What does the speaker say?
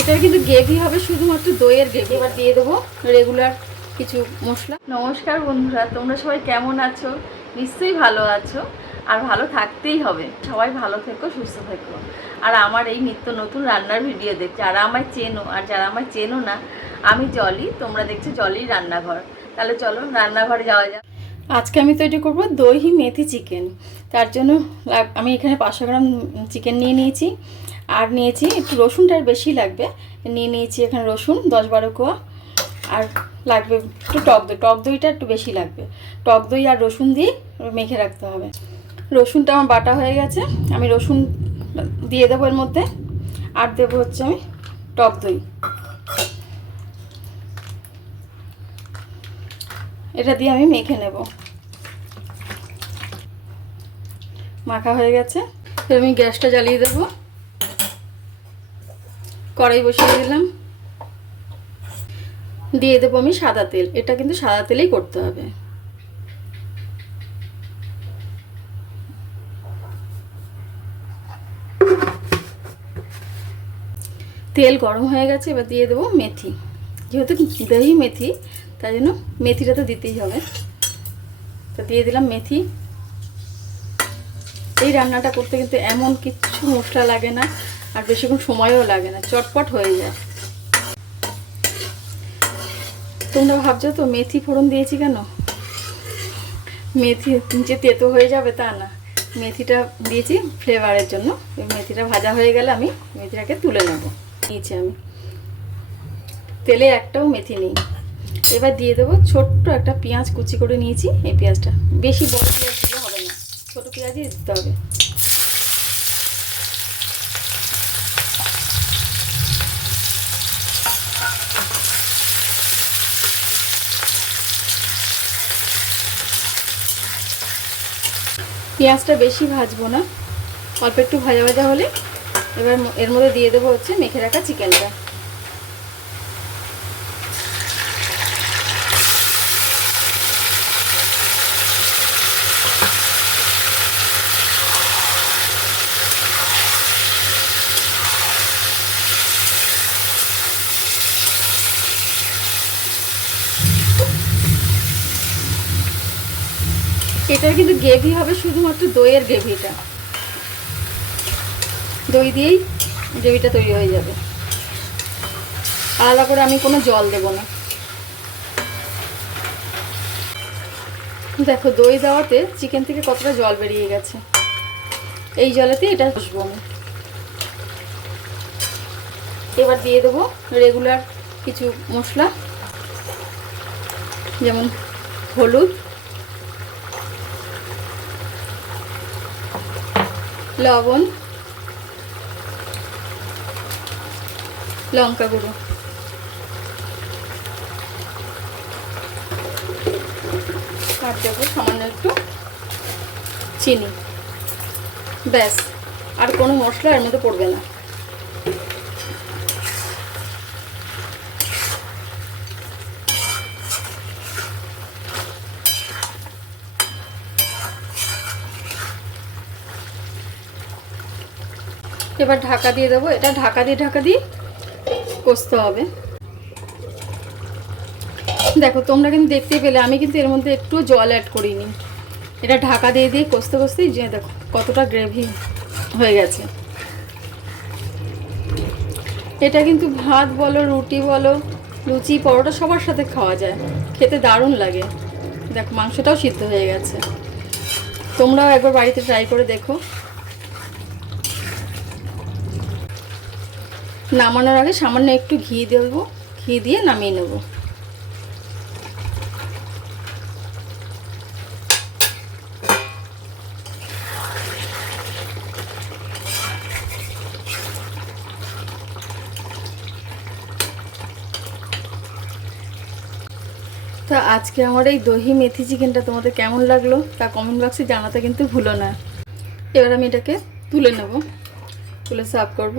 এটার কিন্তু গ্রেভি হবে শুধুমাত্র দইয়ের গ্রেভি। এবার দিয়ে দেবো রেগুলার কিছু মশলা। নমস্কার বন্ধুরা, তোমরা সবাই কেমন আছো? নিশ্চয়ই ভালো আছো, আর ভালো থাকতেই হবে। সবাই ভালো থেকো, সুস্থ থেকো। আর আমার এই নিত্য নতুন রান্নার ভিডিও দেখছো, যারা আমায় চেনো আর যারা আমায় চেনো না, আমি জলি, তোমরা দেখছো জলির রান্নাঘর। তাহলে চলো রান্নাঘরে যাওয়া যাক। আজকে আমি তৈরি করবো দহি মেথি চিকেন। তার জন্য আমি এখানে 500 গ্রাম চিকেন নিয়ে নিয়েছি, আর নিয়েছি একটু রসুনটা বেশি লাগবে, নিয়ে নিয়েছি এখানে রসুন 10-12 কোয়া, আর লাগবে একটু টক দইটা একটু বেশি লাগবে। টক দই আর রসুন দিয়ে মেখে রাখতে হবে। রসুনটা আমার বাটা হয়ে গেছে, আমি রসুন দিয়ে দেবো এর মধ্যে, আর দেবো হচ্ছে আমি টক দই। এটা দিয়ে আমি মেখে নেব। মাখা হয়ে গেছে, এবার আমি গ্যাসটা জ্বালিয়ে দেবো। কড়াই বসিয়ে দিলাম, দিয়ে দেবো আমি সাদা তেল। এটা কিন্তু সাদা তেলেই করতে হবে। তেল গরম হয়ে গেছে, এবার দিয়ে দেবো মেথি। যেহেতু দহি মেথি, তাই জন্য মেথিটা তো দিতেই হবে। তো দিয়ে দিলাম মেথি। এই রান্নাটা করতে কিন্তু এমন কিচ্ছু মশলা লাগে না, আর বেশিক্ষণ সময়ও লাগে না, চটপট হয়ে যায়। তোমরা ভাবছো তো মেথি ফোড়ন দিয়েছি কেন? মেথি যে তেতো হয়ে যাবে তা না, মেথিটা দিয়েছি ফ্লেভারের জন্য। মেথিটা ভাজা হয়ে গেলে আমি মেথিটাকে তুলে নেব। নিয়েছি আমি, তেলে একটাও মেথি নেই। এবার দিয়ে দেবো ছোট্ট একটা পেঁয়াজ কুচি করে নিয়েছি। এই পেঁয়াজটা বেশি বড় পেঁয়াজ দিলে হবে না, ছোটো পেঁয়াজই দিতে হবে। পেঁয়াজটা বেশি ভাজবো না, অল্প একটু ভাজা ভাজা হলে এবার এর মধ্যে দিয়ে দেবো হচ্ছে মেখে রাখা চিকেনটা। এটার কিন্তু গ্রেভি হবে শুধুমাত্র দইয়ের গ্রেভিটা। দই দিয়েই গ্রেভিটা তৈরি হয়ে যাবে, আলাদা করে আমি কোনো জল দেব না। দেখো দই দেওয়াতে চিকেন থেকে কতটা জল বেরিয়ে গেছে। এই জলেতে এটা কষবো আমি। এবার দিয়ে দেবো রেগুলার কিছু মশলা, যেমন হলুদ, লবণ, লঙ্কা গুঁড়ো, আর দেবো সামান্য একটু চিনি। ব্যাস, আর কোনো মশলা এর মধ্যে পড়বে না। এবার ঢাকা দিয়ে দেবো। এটা ঢাকা দিয়ে কষতে হবে। দেখো তোমরা কিন্তু দেখতেই পেলে আমি কিন্তু এর মধ্যে একটু জল অ্যাড করিনি। এটা ঢাকা দিয়ে কষতে কষতেই যে দেখো কতটা গ্রেভি হয়ে গেছে। এটা কিন্তু ভাত বলো, রুটি বলো, লুচি, পরোটা সবার সাথে খাওয়া যায়, খেতে দারুণ লাগে। দেখো মাংসটাও সিদ্ধ হয়ে গেছে। তোমরাও একবার বাড়িতে ট্রাই করে দেখো। নামানোর আগে সামান্য একটু ঘি দেবো, ঘি দিয়ে নামিয়ে নেব। তো আজকে আমার এই দহি মেথি চিকেনটা তোমাদের কেমন লাগলো তা কমেন্ট বক্সে জানাতে কিন্তু ভুলো না। এবার আমি এটাকে তুলে নেব, তুলে সার্ভ করব।